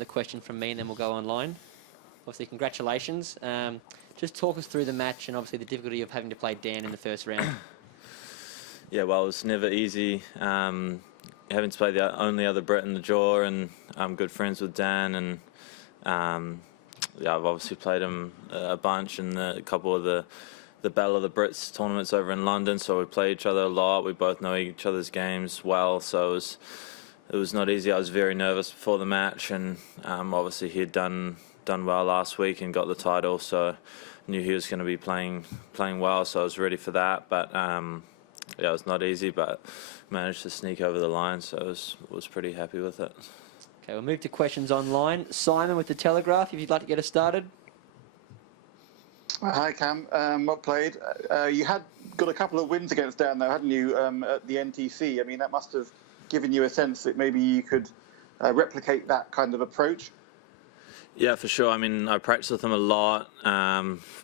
with a question from me, and then we'll go online. Obviously, congratulations. Just talk us through the match and obviously the difficulty of having to play Dan in the first round. Yeah, well, it was never easy. Having to play the only other Brit in the draw, and I'm good friends with Dan, and yeah, I've obviously played him a bunch in a couple of the Battle of the Brits tournaments over in London, so we play each other a lot. We both know each other's games well, so it was not easy. I was very nervous before the match, and obviously he had done well last week and got the title, so knew he was going to be playing well, so I was ready for that. But yeah, it was not easy, but managed to sneak over the line, so I was pretty happy with it. Okay, we'll move to questions online. Simon with the Telegraph, if you'd like to get us started. Hi Cam, well played. You had got a couple of wins against Dan though, hadn't you, at the NTC? I mean, that must have given you a sense that maybe you could replicate that kind of approach. Yeah, for sure. I mean, I practiced with him a lot.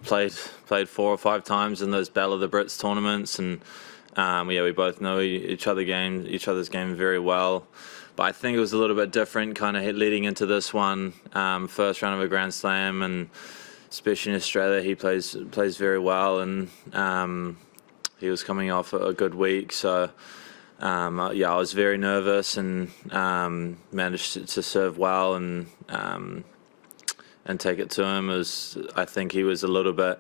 Played 4 or 5 times in those Battle of the Brits tournaments, and yeah, we both know each other's game very well. But I think it was a little bit different, kind of leading into this one, first round of a Grand Slam, and especially in Australia, he plays very well, and he was coming off a good week, so. Yeah, I was very nervous, and managed to serve well and take it to him. I think he was a little bit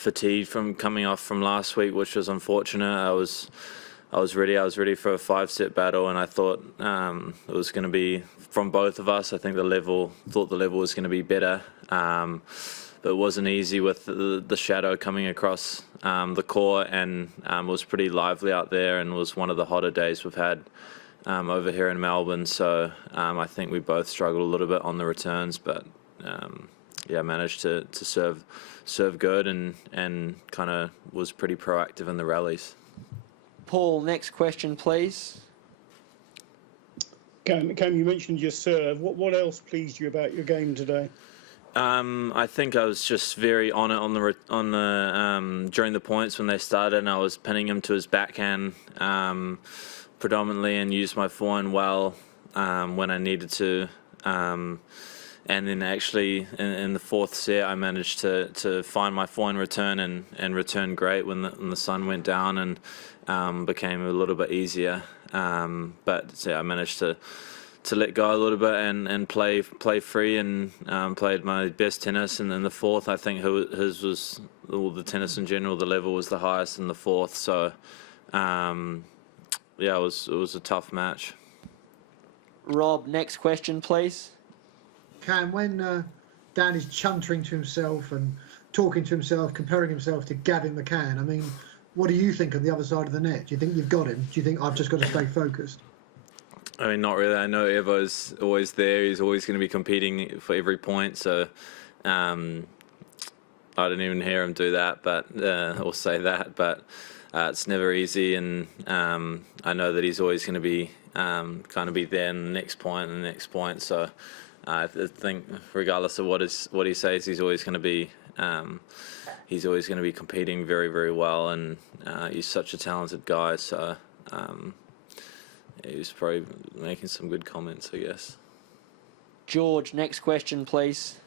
fatigued from coming off from last week, which was unfortunate. I was ready for a 5-set battle, and I thought it was going to be from both of us. I think the level was going to be better. But it wasn't easy with the shadow coming across the court, and it was pretty lively out there, and was one of the hotter days we've had over here in Melbourne. So I think we both struggled a little bit on the returns, but yeah, managed to serve good, and kind of was pretty proactive in the rallies. Paul, next question, please. Cam, you mentioned your serve. What else pleased you about your game today? I think I was just very on it during the points when they started, and I was pinning him to his backhand predominantly, and used my forehand well when I needed to. And then actually in the 4th set, I managed to find my forehand return and return great when the sun went down, and became a little bit easier. But so yeah, I managed to let go a little bit and play free, and played my best tennis. And in the 4th, I think his was, all the tennis in general, the level was the highest in the 4th. So yeah, it was a tough match. Rob, next question, please. Cam, when Dan is chuntering to himself and talking to himself, comparing himself to Gavin McCann, I mean, what do you think on the other side of the net? Do you think you've got him? Do you think I've just got to stay focused? I mean, not really. I know Evo's always there. He's always going to be competing for every point. So I didn't even hear him do that, but or say that. But it's never easy, and I know that he's always going to be kind of be there in the next point and the next point. So I think, regardless of what he says, he's always going to be competing very, very well, and he's such a talented guy. So. He was probably making some good comments, I guess. George, next question, please.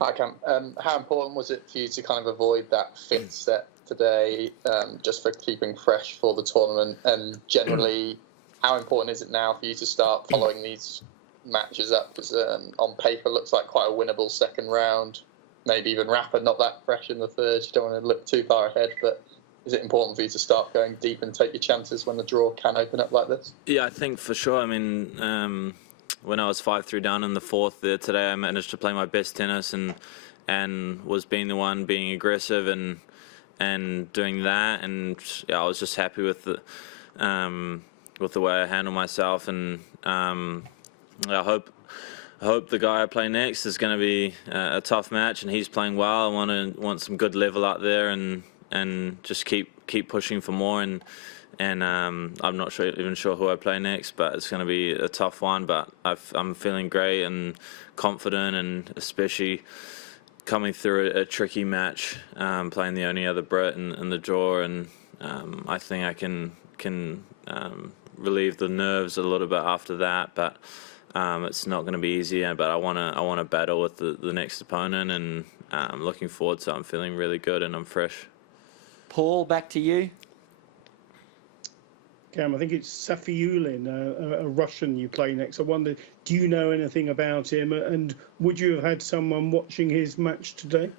Hi, Cam. How important was it for you to kind of avoid that 5th set today, just for keeping fresh for the tournament? And generally, how important is it now for you to start following these matches up? Because on paper, it looks like quite a winnable second round. Maybe even Rapper, not that fresh in the 3rd. You don't want to look too far ahead, but is it important for you to start going deep and take your chances when the draw can open up like this? Yeah, I think for sure. I mean, when I was 5-3 down in the 4th there today, I managed to play my best tennis, and was being the one being aggressive and doing that. And yeah, I was just happy with the way I handle myself. And I hope the guy I play next is going to be a tough match, and he's playing well. I want some good level out there, and just keep pushing for more, and I'm not even sure who I play next, but it's going to be a tough one. But I'm feeling great and confident, and especially coming through a tricky match, playing the only other Brit in the draw, and I think I can relieve the nerves a little bit after that, but it's not going to be easy. But I want to battle with the next opponent, and I'm looking forward to it. I'm feeling really good and I'm fresh. Paul, back to you. Cam, I think it's Safiullin, a Russian you play next. I wonder, do you know anything about him, and would you have had someone watching his match today?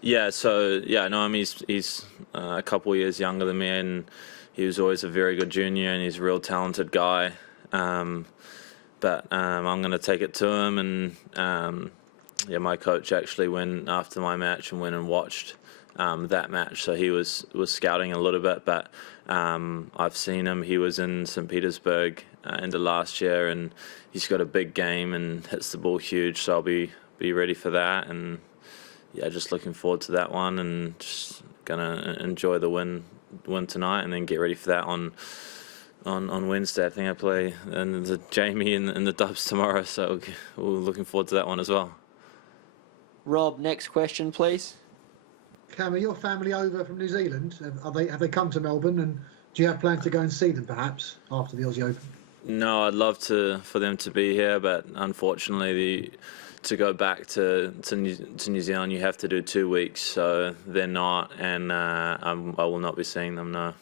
Yeah, so I know him. He's a couple of years younger than me, and he was always a very good junior, and he's a real talented guy. But I'm going to take it to him, and my coach actually went after my match and went and watched that match. So he was scouting a little bit, but I've seen him. He was in St. Petersburg end of last year, and he's got a big game and hits the ball huge. So I'll be ready for that, and just looking forward to that one, and just gonna enjoy the win tonight, and then get ready for that on Wednesday. I think I play and the Jamie in the Dubs tomorrow, so we're looking forward to that one as well. Rob, next question, please. Cam, are your family over from New Zealand? Have they come to Melbourne, and do you have plans to go and see them perhaps after the Aussie Open? No, I'd love for them to be here, but unfortunately to go back to New Zealand, you have to do 2 weeks, so they're not, and I will not be seeing them, no.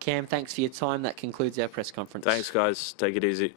Cam, thanks for your time. That concludes our press conference. Thanks, guys. Take it easy.